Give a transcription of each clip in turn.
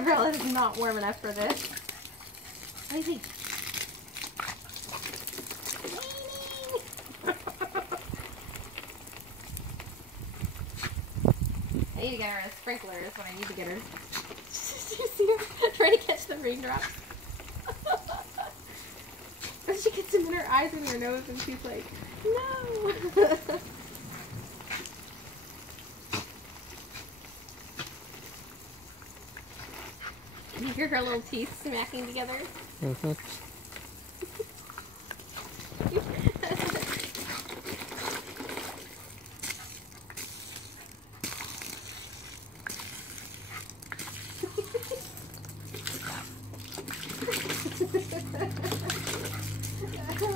umbrella is not warm enough for this. What do you think? I need to get her a sprinkler is what I need to get her. You see her trying to catch the raindrops? And she gets them in her eyes and her nose and she's like, no! You hear her little teeth smacking together? Mm-hmm.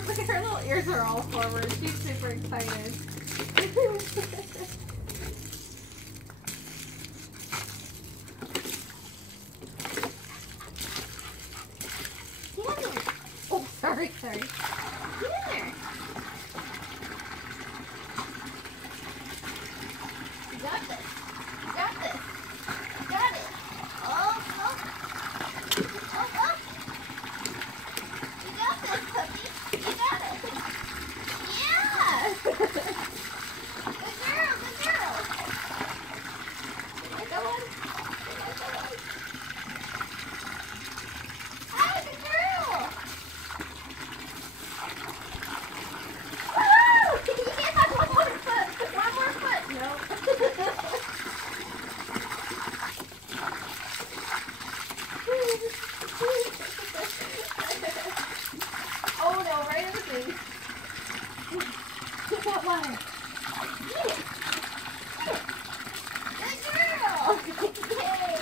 Look at her little ears are all forward. She's super excited. Oh, sorry. Get in there. You got this. You got this. You got it. Oh. You got this, puppy. You got it. Yeah. Good girl. Go on. Hi, good girl. Yeah, one more foot. No. Oh no, right in the face. Get that one. Eat it. Good girl. Yay.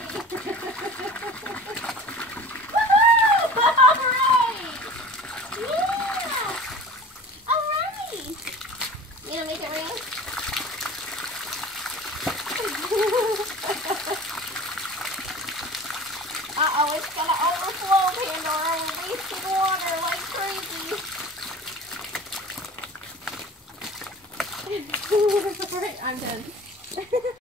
Woohoo! Alright. Yeah. Alright. You gonna make it rain? Uh-oh, it's gonna overflow, Pandora. We're wasting water like crazy. Alright, I'm done.